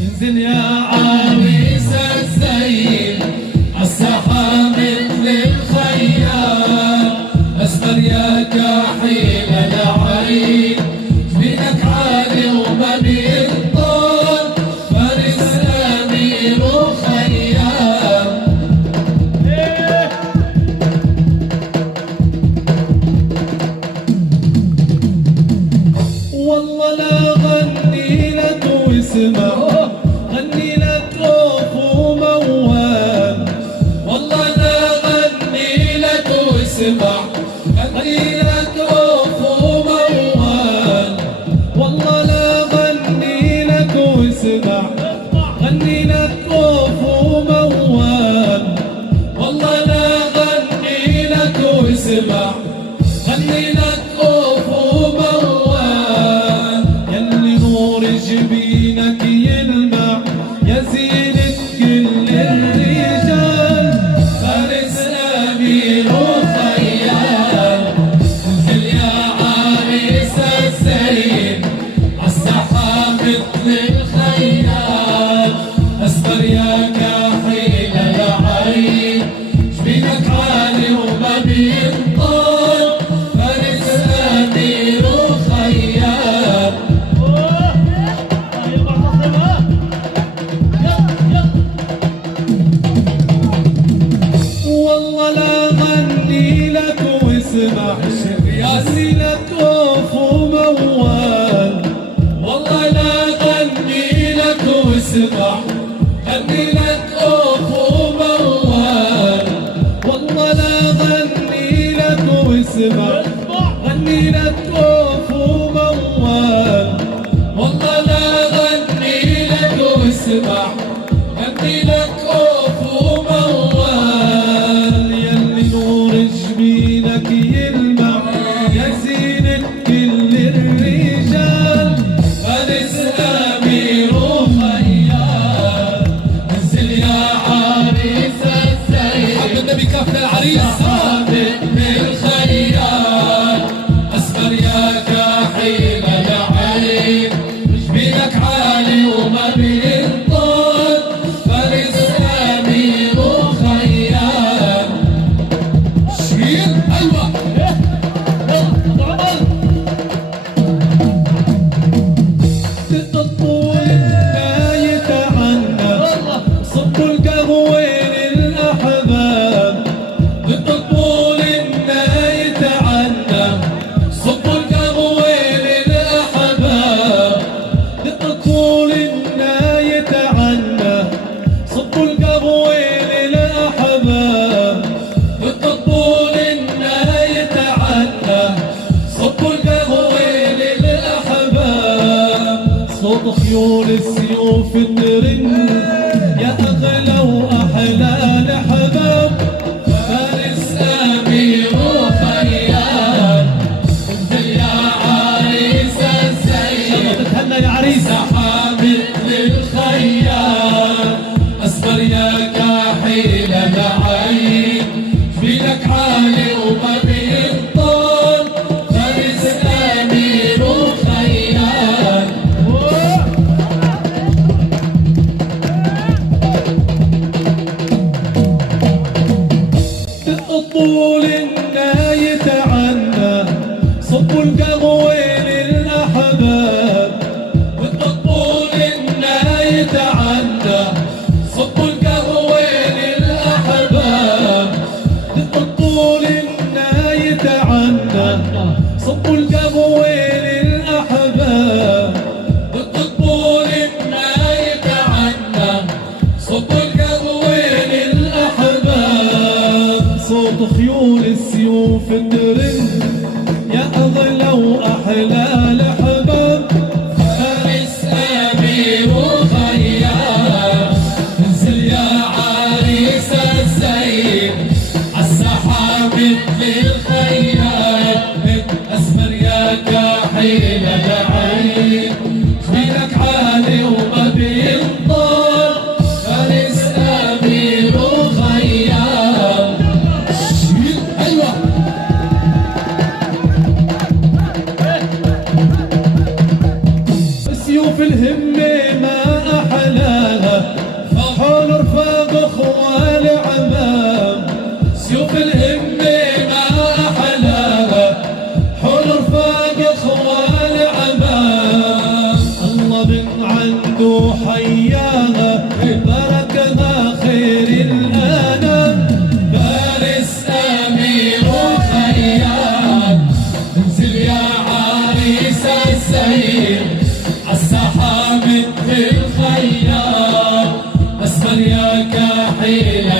انزل يا عريس الزين عالساحة مثل الخيال، أسمر يا كحيل العين، جبينك عالي وما بينطل، فارس أمير وخيال. والله لا غني لك واسمع، غني لك خوف وموال، والله لا غني لك واسمع، غني لك خوف وموال، والله لا غني لك واسمع، غني لك خوف وموال، والله لا غني لك واسمع، غني لك خوف وموال. يلي نور جبينك يلمع يا زينة كل الرجال، فارس أمير وخيال. انزل يا عريس الزين عالساحة مثل الخيال، أسمر يا كحيل العين، جبينك عالي وما بينطل، فارس أمير وخيال. والله لا غني لك واسمع، غني لك خوف وموال، والله لا غني لك واسمع، غني لك خوف وموال، والله لا غني لك واسمع، غني لك خوف وموال، والله لا غني لك واسمع، غني لك خوف وموال. يلي نور جبينك يلمع يا زينة كل الرجال، فارس أمير وخيال. انزل يا عريس الزين حب النبي كافل العريس بالخيال، أسمر يا كحيل العين، جبينك عالي وما بينطل، فارس أمير وخيال. شيل أيوة تطول النايت عنا، صبوا القهوة للأحباب، تطول النايت عنا، صبوا القهوة للأحباب، تطول النايت عنا، صبوا القهوة للأحباب، تطول النايت عنا، صبوا القهوة للأحباب. صوت خيول السيوف ترن يا أغلى وأحلى الأحباب، فارس أمير وخيال. انزل يا عريس الزين تتهنى يا عريس ساحة مثل الخيال، أسمر يا كحيل العين، جبينك عالي وما بينطل، فارس أمير وخيال. حيلة